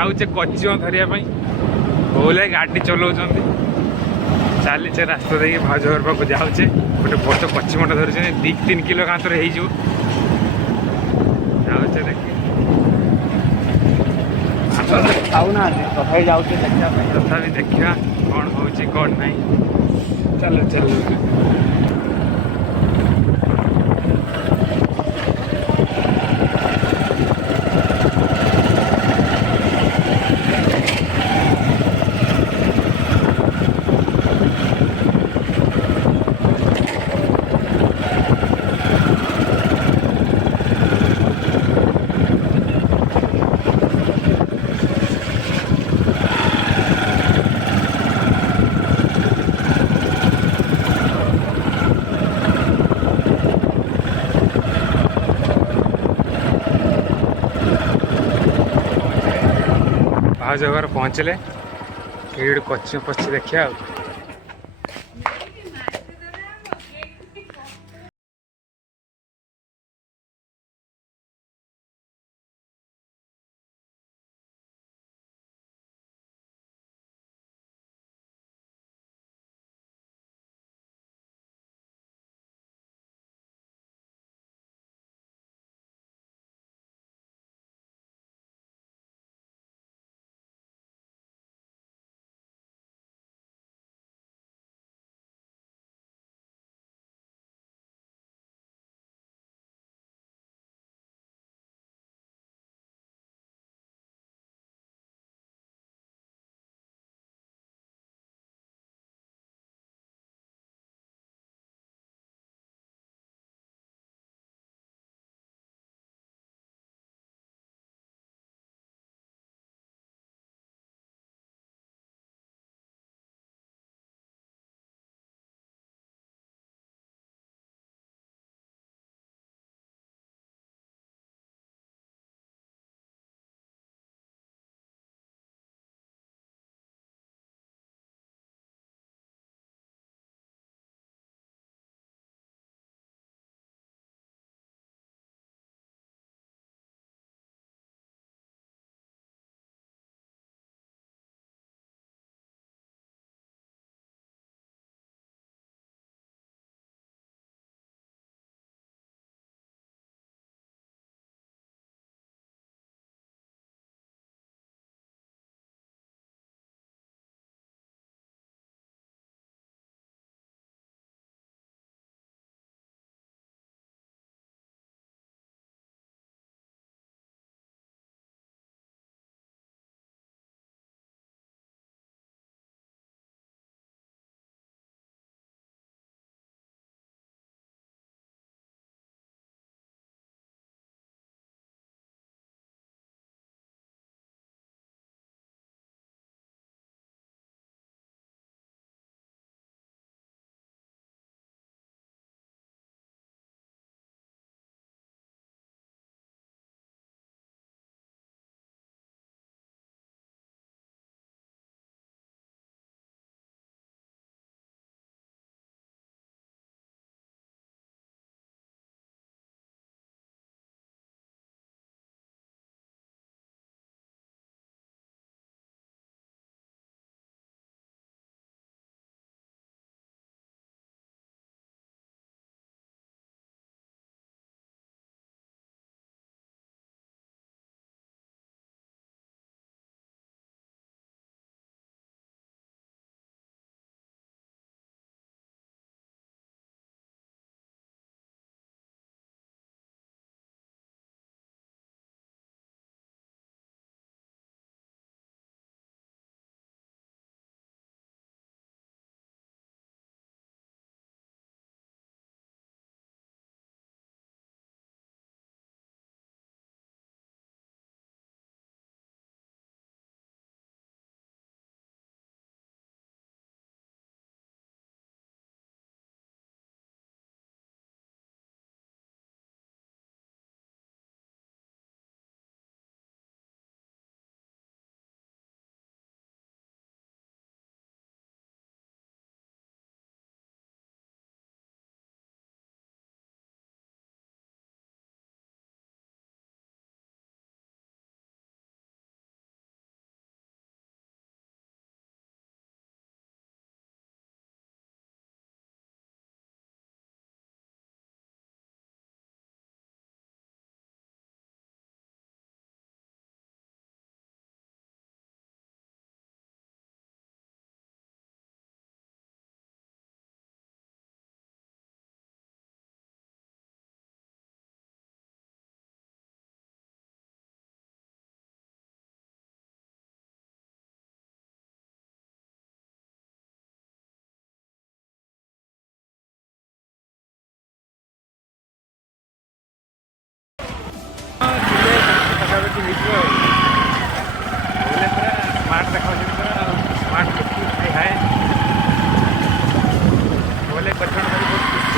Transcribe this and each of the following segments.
ଯାଉଛେ କଚିମ ଧରିବା ପାଇଁ ବୋଲେ ଗାଡ଼ି ଚଲାଉଛନ୍ତି ଚାଲିଛେ ରାସ୍ତା ଦେଇକି ଭାଉଜ ଘର ପାଖକୁ ଯାଉଛେ ଗୋଟେ ବଡ଼ କଚିମଟା ଧରୁଛନ୍ତି 2-3 କିଲୋ କାନ୍ତର ହେଇଯିବ ଯାଉଛେ ଦେଖି ଖାଉନାହାନ୍ତି ତଥାପି ଯାଉଛେ ଦେଖିବା ପାଇଁ। ତଥାପି ଦେଖିବା କ'ଣ ହେଉଛି କ'ଣ ନାହିଁ ଚାଲ ଚାଲ ଭାଉଜ ଘର ପହଞ୍ଚିଲେ ଏଇଠି ଗୋଟେ କଚିମ ପଶି ଦେଖିବା ଆଉ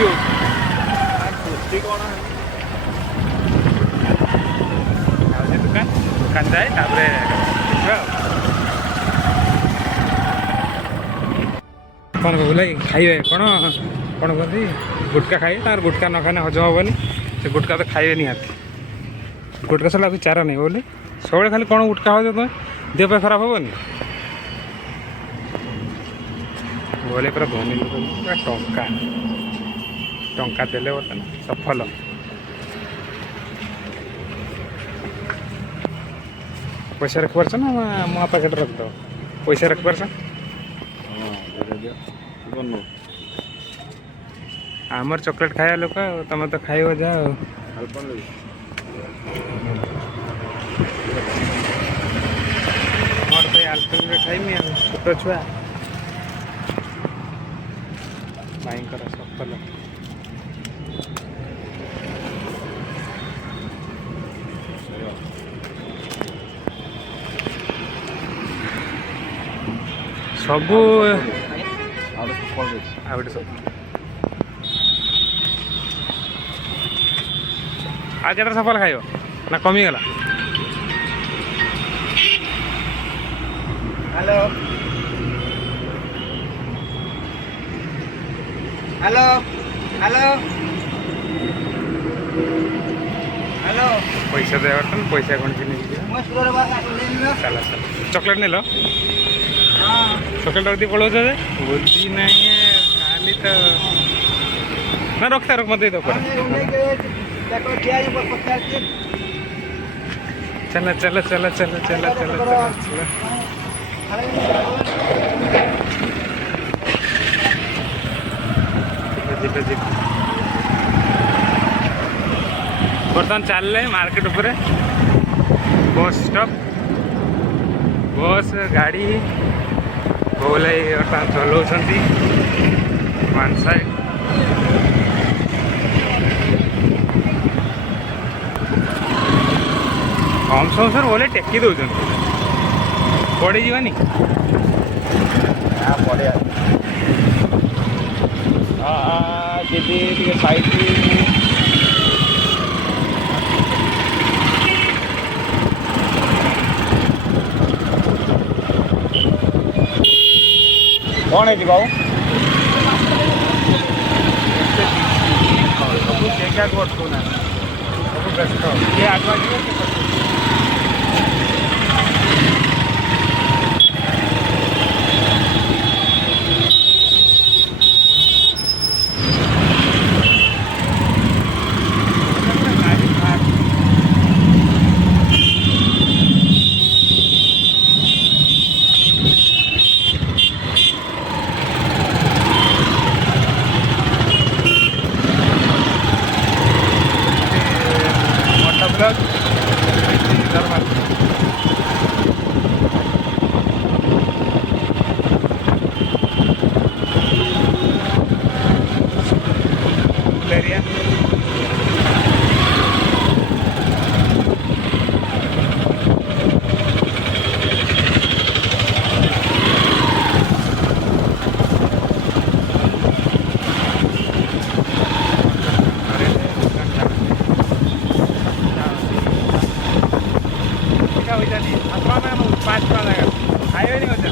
ଖୁସି ହଉଛି। ଖୁସି କ'ଣ ଯାଉଛି ଦୋକାନ ଯାଏ ତାପରେ ଦେଖିବା ଆଉ କ'ଣ କହିଲା କି ଖାଇବେ କ'ଣ କୁହନ୍ତି ଗୁଟକା ଖାଇବେ ତାଙ୍କର ଗୁଟକା ନ ଖାଇଲେ ହଜମ ହେବନି ସେ ଗୁଟକା ତ ଖାଇବେ ନିହାତି ଗୁଟକା ସରିଲା ଆଉ ଚାରା ନାହିଁ ବୋଲି ସବୁବେଳେ ଖାଲି କ'ଣ ଗୁଟକା ଖାଉଛ ତୁମେ ଦେହ ପାଇଁ ଖରାପ ହେବନି ବୋଲେ ପୁରା ଧନୀ ଲୋକ ପୁରା ଟଙ୍କା ଦେଲେ ବର୍ତ୍ତମାନ ସଫଳ ପଇସା ରଖିପାରୁଛ ନା ମୋ ପ୍ୟାକେଟ୍ ରଖିଦେବ ପଇସା ରଖିପାରୁଛ ଆମର ଚକୋଲେଟ୍ ଖାଇବା ଲୋକ ଆଉ ତମେ ତ ଖାଇବ ଯାହା ଆଉ ମୋର ତ ଆଲକୋହଲରେ ଖାଇମି ଆଉ ଛୋଟ ଛୁଆ ଭାଇଙ୍କର ସଫଳ ସବୁ ଆଉ ଗୋଟେ ସବୁ ଆଉ କେତେଟା ସଫଳ ଖାଇବ ନା କମିଗଲା ହ୍ୟାଲୋ ହ୍ୟାଲୋ ହ୍ୟାଲୋ ହ୍ୟାଲୋ ପଇସା ଦେବାର ତ ପଇସା କ'ଣ ନେଇକି ଚାଲ ଚକୋଲେଟ୍ ନେଲ ଚକୋଲେଟ୍ ରଖି ପଳାଉଛ ଯେ ବୁଦ୍ଧି ନାହିଁ ଖାଲି ତ ନା ରଖିଥା ରଖ ମତେ ଦେବ चल बर्तमान चल मार्केट उपर बस स्टॉप बस गाड़ी बोले बर्तमान चलाउछन् वन साइड कम संसार बोले टेकी दौरान पड़े जावानी पड़े दीदी टे साइड कौन है बाबू सब जगह करना सब व्यस्त ये आगे एरिया पाँच आयो नहीं होता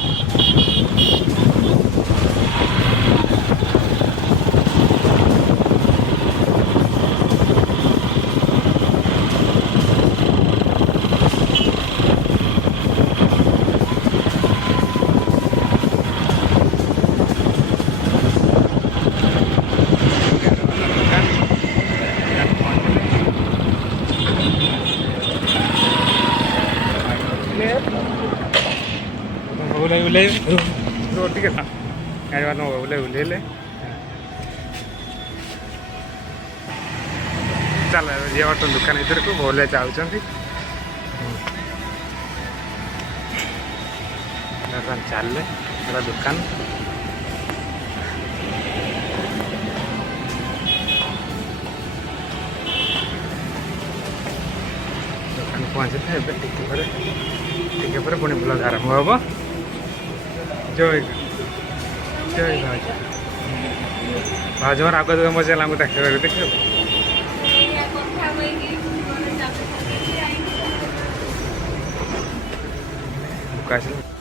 रोटी के उले चल ये बर्तन दुकान भर को बोले चाहते चल दुकान दुकान पहुँचे टे पुणी ब्लॉग आरंभ हम जय जय भाई। ଭାଉଜଙ୍କର ଆଗ ଦେବେ ମଜା ହେଲା ଆମକୁ ଦେଖିବାକୁ ଦେଖିବ ଆସିଲା